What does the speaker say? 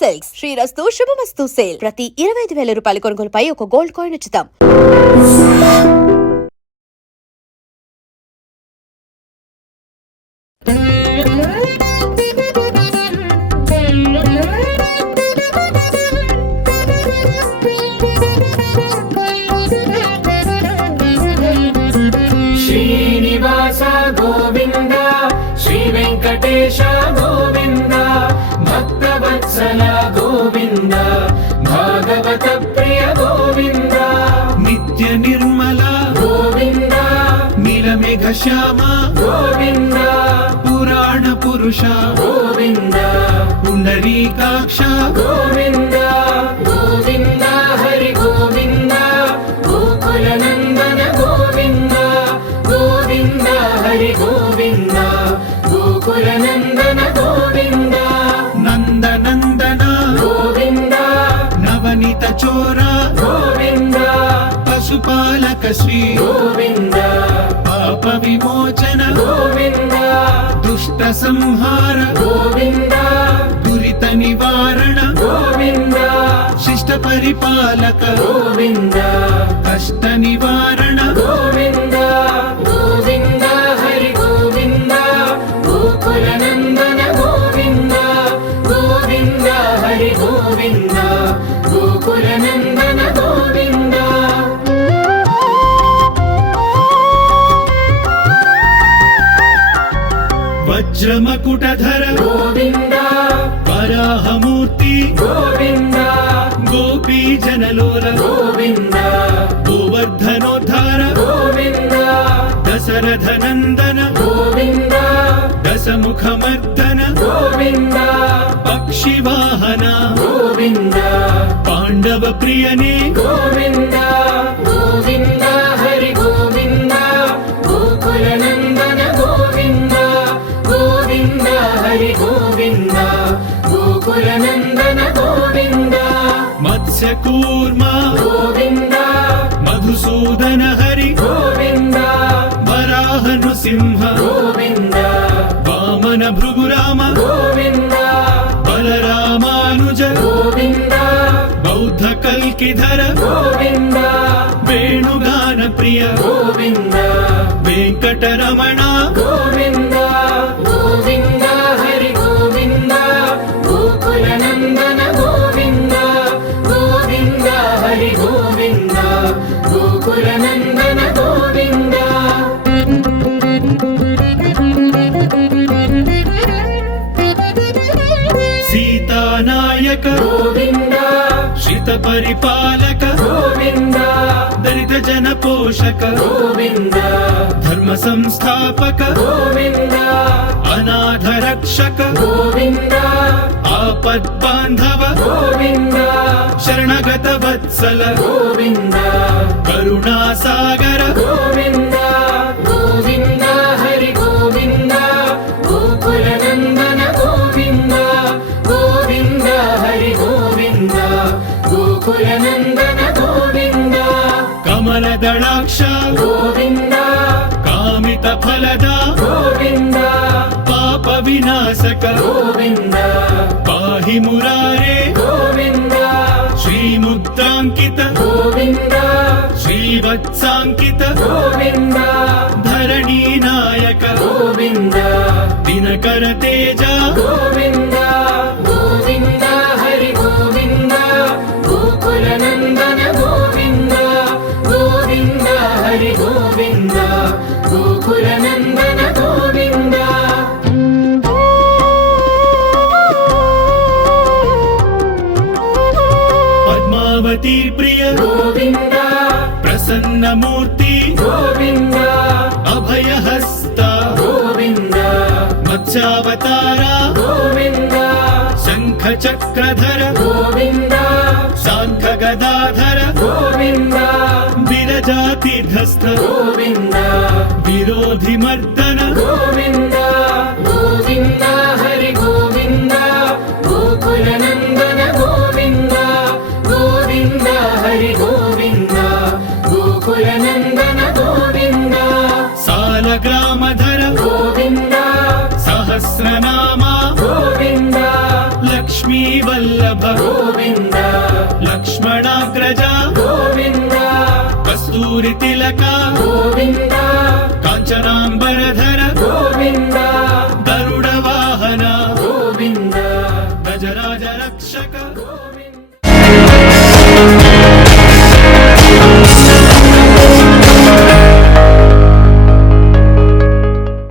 Silks శ్రీరస్తు శుభమస్తు sale. ప్రతి 25,000 రూపాయల కొనుగోలుపై ఒక గోల్డ్ కాయిన్ ఉచితం. శ్రీనివాస గోవింద, శ్రీ వెంకటేశ గోవింద, భక్తవత్సల గోవింద, భాగవత ప్రియ గోవింద, నిత్య నిర్మల గోవింద, నీలమేఘ శ్యామ గోవింద, పురాణ పురుష గోవింద, పుండరీకాక్ష గోవింద, గోవింద హరి గోవింద, గోకుల నందన గోవింద, గోవింద హరి గోవింద, గోకుల నందన గోవింద, నందనందన గోవింద, నవనీత చోర గోవింద, పశుపాలక శ్రీ గోవింద, పాప విమోచన గోవింద, దుష్ట సంహార గోవింద, దురిత నివారణ గోవింద, శిష్ట పరిపాలక గోవింద, కష్ట నివారణ గోవింద, గోవింద హరి గోవింద, గోకుల నందన గోవింద, గోవింద హరి గోవింద, గోకుల నందన గోవింద. వజ్రమకుటధర గోవింద, వరాహమూర్తి గోవింద, గోపీ జనలోల గోవింద, గోవర్ధనోద్ధార గోవింద, దశరథ నందన గోవింద, దశముఖమర్దన గోవింద, పక్షివాహన గోవింద, పాండవ ప్రియనే గోవింద, గోవింద హరి గోవింద, గోకుల నందన గోవింద, గోవింద హరి గోవింద, గోకుల నందన గోవింద, మత్స్యకూర్మ గోవింద, మధుసూదన హరి గోవింద, వరాహ నృసింహ గోవింద, వామన భృగురామ గోవింద, బలరామానుజ గోవింద, బౌద్ధ కల్కిధర గోవింద, వేణుగాన ప్రియ గోవింద, వెంకటరమణ గోవింద, గోవింద హరి గోవింద, గోకుల నందన గోవింద, గోవింద హరి గోవింద, గోకుల నందన గోవింద. సీతానాయక గోవింద, శ్రిత పరిపాలక గోవింద, దళిత జన పోషక గోవింద, ధర్మ సంస్థాపక గోవింద, అనాథ రక్షక గోవింద, ఆపద్ బాంధవ గోవింద, శరణగత వత్సల గోవింద, కరుణాసాగర గోవింద, గోవింద హరి గోవింద, గోకుల నందన గోవింద, గోవింద హరి గోవింద, గోకుల నందన గోవింద, కమల దళాక్ష గోవింద, కామిత ఫలద గోవింద, పాప వినాశక గోవింద, పాహి మురారే గోవింద, శ్రీముద్రాంకిత గోవింద, శ్రీవత్సాంకిత గోవింద, ధరణీ నాయక గోవింద, దినకర తేజ గోవింద, గోవింద హరి గోవింద, గోకుల నందన గోవింద, గోవింద హరి గోవింద, గోకుల నందన గోవింద. పద్మావతి ప్రియ గోవింద, ప్రసన్నమూర్తి గోవింద, అభయహస్త గోవింద, మత్స్యావతార గోవింద, శంఖ చక్రధర గోవింద, శాంఖ గదాధర గోవింద, విరజాతిధస్థ గోవింద, విరోధి మర్దన గోవింద, గోవింద హరి గోవింద, గోకుల నందన గోవింద, గోవింద హరి గోవింద, గోకుల నందన గోవింద, సాలగ్రామధర గోవింద, సహస్రనామ గోవింద, లక్ష్మీ वल्लभ गोविन्द लक्ष्मणाग्रज गोविन्द कस्तूरि तिलक गोविन्द काञ्चनाम्बरधर गोविन्द